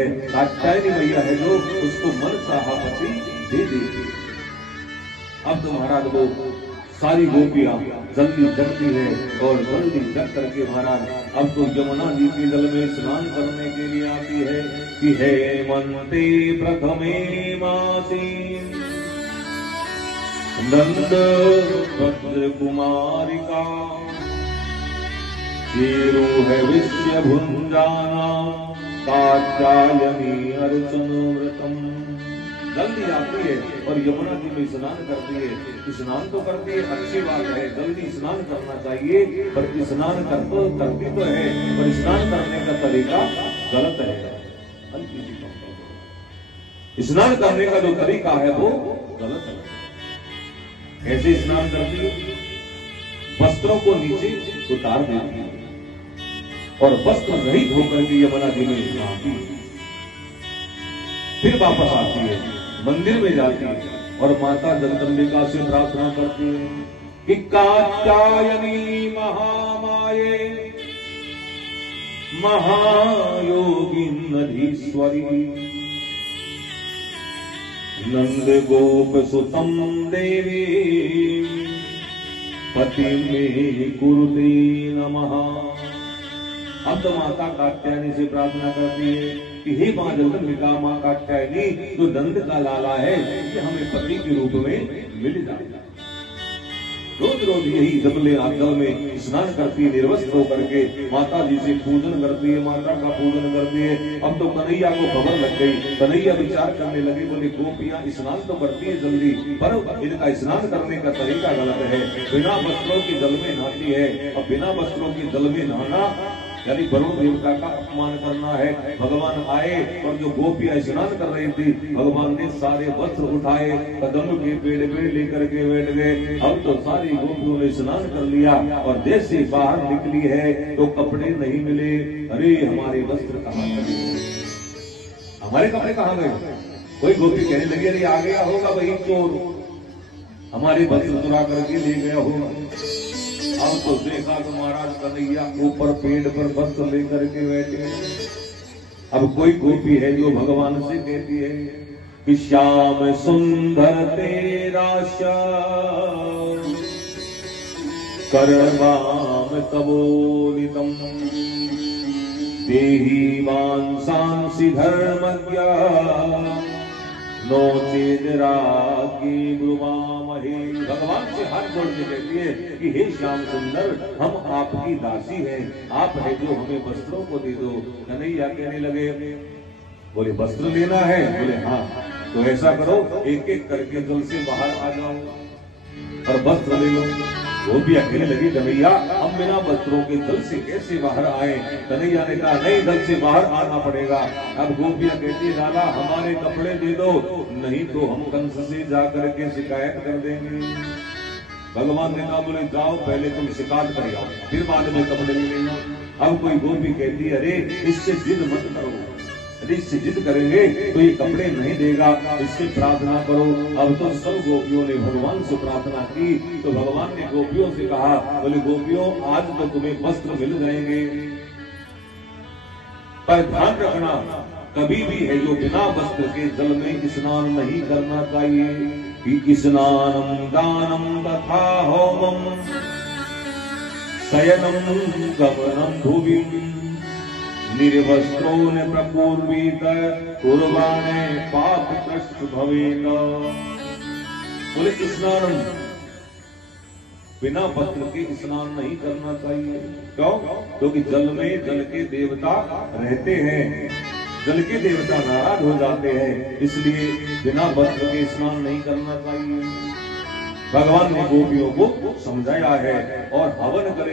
है, कात्यायनी मैया है जो उसको मन चाहा पति दे देती। अब तो महाराज वो सारी गोपियां जल्दी जगती है और जल्दी जग करके महाराज अब तो यमुना जी के जल में स्नान करने के लिए आती है कि हे मनते प्रथमे मासी नंद भद्र कुमारिका चेरो है विश्य भुंजाना कात्यायनी अर्चन व्रतम। जल्दी आती है और यमुना जी में स्नान करती है। स्नान तो करती है, अच्छी बात है, जल्दी स्नान करना चाहिए, पर स्नान करती तो है पर स्नान करने का तरीका गलत है। स्नान करने का जो तरीका है वो गलत है। कैसे स्नान करती है? वस्त्रों को नीचे उतार देती है और वस्त्र रहित होकर के यमुना जी में नहाती है, फिर वापस आती है, मंदिर में जाती है और माता जगदम्बिका से प्रार्थना करती है कि कात्यायनी महामाये महायोगिनधीश्वरी नंद गोप सुतम देवी पति में कुरुते नमः। अब तो माता कात्यायनी से प्रार्थना करती है कि हे मां जगदम्बिका, मां कात्यायनी जो नंद का लाला है ये हमें पति के रूप में मिल जाए। रोज रोज यही जबले आंचल में स्नान करती है, निर्वस्त्र होकर के माता जी से पूजन करती है, माता का पूजन करती है। अब तो कन्हैया को खबर लग गई, कन्हैया विचार करने लगे, बोले गोपियां स्नान तो करती है जल्दी, पर इनका स्नान करने का तरीका गलत है। बिना वस्त्रों की जल में नहाती है, अब बिना वस्त्रों की जल में नहाना यानी वरुण देवता का अपमान करना है। भगवान आए और जो गोपियां स्नान कर रही थी, भगवान ने सारे वस्त्र उठाए, कदम के पेड़ पे लेकर के बैठ गए। अब तो सारी गोपियों ने स्नान कर लिया और जैसे बाहर निकली है तो कपड़े नहीं मिले। अरे हमारे वस्त्र कहाँ चले, हमारे कपड़े कहाँ गए? कोई गोपी कहने लगी अरे आ गया होगा वही चोर, हमारे वस्त्र चुरा करके ले गया होगा। अब तो देखा तो महाराज कन्हैया ऊपर पेड़ पर वस्त्र लेकर के बैठे। अब कोई गोपी है जो भगवान से कहती है कि श्याम सुंदर तेरा श्याम करवाम तबोलितम देहि वांसांसि धर्मज्ञा नो चेदरागी ब्रुवामहे। भगवान से हाथ जोड़ के कहती है कि हे श्याम सुंदर, हम आपकी दासी हैं, आप है जो हमें वस्त्रों को दे दो। कन्हैया कहने लगे, बोले वस्त्र लेना है? बोले हाँ, तो ऐसा करो एक एक करके जल से बाहर आ जाओ और वस्त्र ले लो। वो भी कहने लगी कन्हैया हम बिना वस्त्रों के जल से कैसे बाहर आए? कन्हैया ने कहा नहीं, जल से बाहर आना पड़ेगा। अब गोपियां कहती लाला हमारे कपड़े दे दो, नहीं तो हम कंस से जाकर के शिकायत कर देंगे। भगवान ने कहा बोले जाओ पहले तुम शिकायत कर आओ, फिर बाद में कपड़े ले लेना। अब कोई गोपी कहती अरे इससे जिद मत करो, यदि इससे जिद करेंगे तो ये कपड़े नहीं देगा, इससे प्रार्थना करो। अब तो सब गोपियों ने भगवान से प्रार्थना की तो भगवान ने गोपियों से कहा, बोले गोपियों आज तो तुम्हें वस्त्र मिल जाएंगे, पर ध्यान रखना कभी भी है जो बिना वस्त्र के जल में स्नान नहीं करना चाहिए। कि स्नानम दानम तथा होमम शयनम गमनम भुवि निर्वस्त्रो न प्रपूर्वीत कुर्बाणे पाप कृष्ण भवेत। बोले स्नान बिना वस्त्र के स्नान नहीं करना चाहिए। क्यों? क्योंकि जल में जल के देवता रहते हैं, जल के देवता नाराज हो जाते हैं, इसलिए बिना वस्त्र के स्नान नहीं करना चाहिए। भगवान ने गोपियों को समझाया है और हवन करे